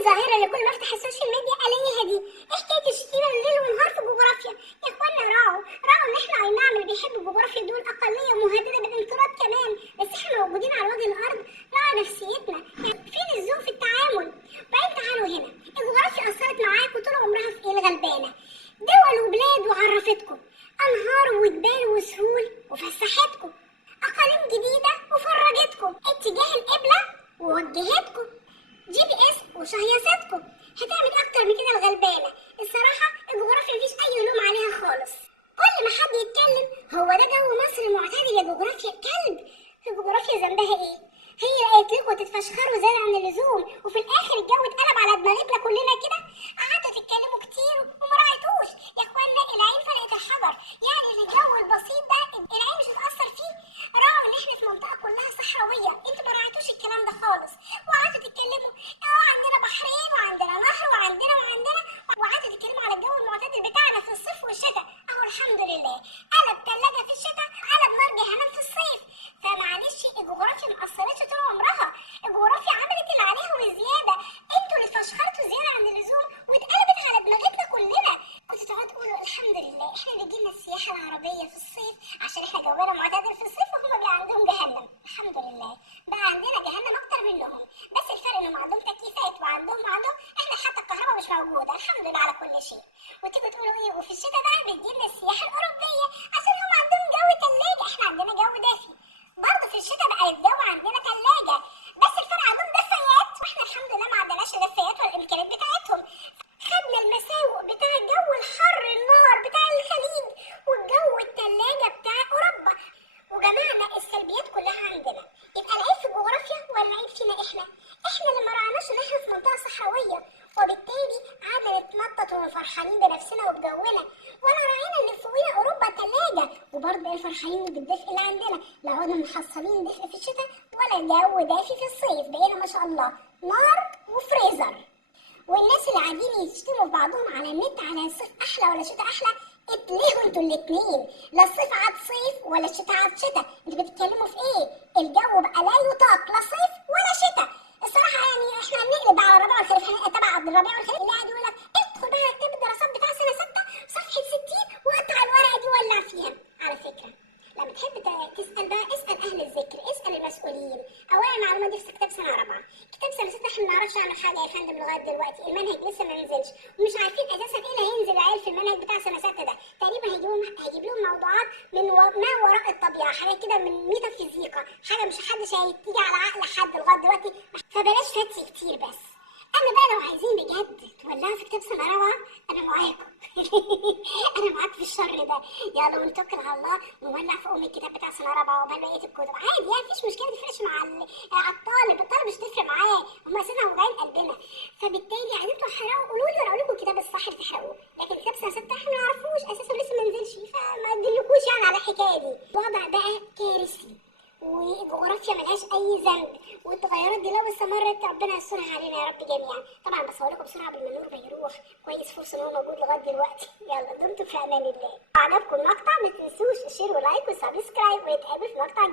الظاهرة اللي كل ما افتح السوشيال ميديا الاقيها دي، ايه حكاية الشتيمة الليل والنهار في الجغرافيا؟ يا اخوانا راعوا ان احنا اي نعم اللي بيحب الجغرافيا دول اقلية مهددة بالانقراض كمان، بس احنا موجودين على وجه الارض. راعوا نفسيتنا، يعني فين الذوق في التعامل؟ بعدين تعالوا هنا، الجغرافيا اثرت معاكم طول عمرها في ايه الغلبانة؟ دول وبلاد وعرفتكم، انهار وجبال وسهول وفسحتكم، اقاليم جديدة وفرجتكم، اتجاه القبلة ووجهتكم، GPS وشهيصتكم. هتعمل اكتر من كده الغلبانه. الصراحه الجغرافيا مفيش اي لوم عليها خالص. كل ما حد يتكلم هو ده جو مصر معتدل يا جغرافيا الكلب. الجغرافيا ذنبها ايه؟ هي قالت لكم تتفشخروا زياده عن اللزوم وفي الاخر الجو اتقلب على دماغتنا كلنا كده. قعدتوا تتكلموا كتير وما راعيتوش يا اخوانا. العين فرقت الحجر، يعني الجو البسيط ده العين مش هتاثر فيه. راعوا ان احنا في منطقه كلها صحراويه، انتوا ما راعيتوش الكلام ده خالص وقعدتوا تتكلموا عندنا بحرين وعندنا نهر وعندنا وقعدتوا تتكلموا على الجو المعتدل بتاعنا في الصيف والشتاء. اهو الحمد لله قلب ثلاجه في الشتاء، قلب نار جهنم في الصيف. فمعلش الجغرافيا ما اثرتش طول عمرها، الجغرافيا عملت اللي عليها وزياده. انتوا اللي فشخرتوا زياده عن اللزوم واتقلبت على دماغتنا كلنا. كنتوا تقعدوا تقولوا الحمد لله احنا بيجيلنا السياحه العربيه في الصيف عشان احنا جونا معتدل في الصيف وهم بقى عندهم جهنم. الحمد لله بقى عندنا جهنم اكتر منهم، بس الفرق انهم عندهم تكييفات وعندهم احنا حتى الكهرباء مش موجوده. الحمد لله على كل شيء. وتيجوا تقولوا ايه وفي الشتاء بقى بتجيلنا السياحه الاوروبيه عشان هم عندهم جو ثلاجه، احنا عندنا جو دافي. برضه في الشتاء بقى الجو عندنا ثلاجه، بس الفرق عندهم دفايات واحنا الحمد لله ما عندناش دفايات ولا الامكانيات بتاعتهم. خدنا المساوئ بتاع الجو الحر النار بتاع الخليج والجو الثلاجه بتاع اوروبا وجمعنا السلبيات كلها عندنا. يبقى العيب في الجغرافيا ولا العيب فينا احنا؟ احنا اللي ما رعناش ان احنا في منطقه صحراويه، وبالتالي قعدنا نتنطط وفرحانين بنفسنا وبجونا، ولا راعينا ان فوقينا اوروبا ثلاجه وبرضه فرحانين بالدفء اللي عندنا. لا عدنا محصلين دفء في الشتاء ولا جو دافي في الصيف، بقينا ما شاء الله نار وفريزر. والناس اللي قاعدين يشتموا في بعضهم على النت على الصيف احلى ولا الشتاء احلى، اتلهوا انتوا الاتنين. لا الصيف عاد صيف ولا الشتاء عاد شتاء، انتوا بتتكلموا في ايه؟ الجو بقى لا يطاق لا صيف ولا شتاء. الصراحه يعني احنا هنقلب على الربيع والخريف، تبع الربيع والخريف اللي قاعد يقول لك ادخل بقى كتاب الدراسات بتاع سنه 6 صفحه 60 وقطع الورقه دي ولع فيها. على فكره لما تحب تسال بقى اسال اهل الذكر، اسال المسؤولين. اولا المعلومه دي في كتاب سنه 4، كتاب سنه 6 احنا ما نعرفش عنه حاجه يا فندم لغايه دلوقتي، المنهج لسه ما نزلش ومش عارفين اساسا ايه اللي هينزل العيال في المنهج بتاع سنه 6 ده. تقريبا هيجيب لهم موضوعات من ما وراء الطبيعه، حاجات كده من ميتافيزيقا، حاجه مش حدش هتيجي على عقل حد لغايه دلوقتي. فبلاش فتي كتير بس. اما بقى لو عايزين بجد تولعوا في كتاب سنه 4 انا معاكم. انا معاك في الشر ده. يلا ونتوكل على الله ونولع في الكتاب بتاع سنه 4 وبقى بقيه الكتب عادي، يعني مفيش مشكله. ما تفرقش مع الطالب مش تفرق معاه، هم اساسا وجعين قلبنا. فبالتالي عايزين تحرقوا قولوا لي وانا اقول لكم الكتاب الصح اللي تحرقوه، لكن كتاب سنه 6 احنا ما نعرفوش اساسا لسه ما نزلش، فما ادلكوش يعني على الحكايه دي. الوضع بقى كارثي والجغرافيا ملهاش اي ذنب، والتغيرات دي لو استمرت ربنا يسترها علينا يا رب جميعا. طبعا بس هقول لكم بسرعه قبل ما النور ما يروح، كويس فرصه ان هو موجود لغايه دلوقتي. يلا دمتم في امان الله. عجبكم المقطع ما تنسوش شير ولايك وسبسكرايب، ونتقابل في مقطع جديد.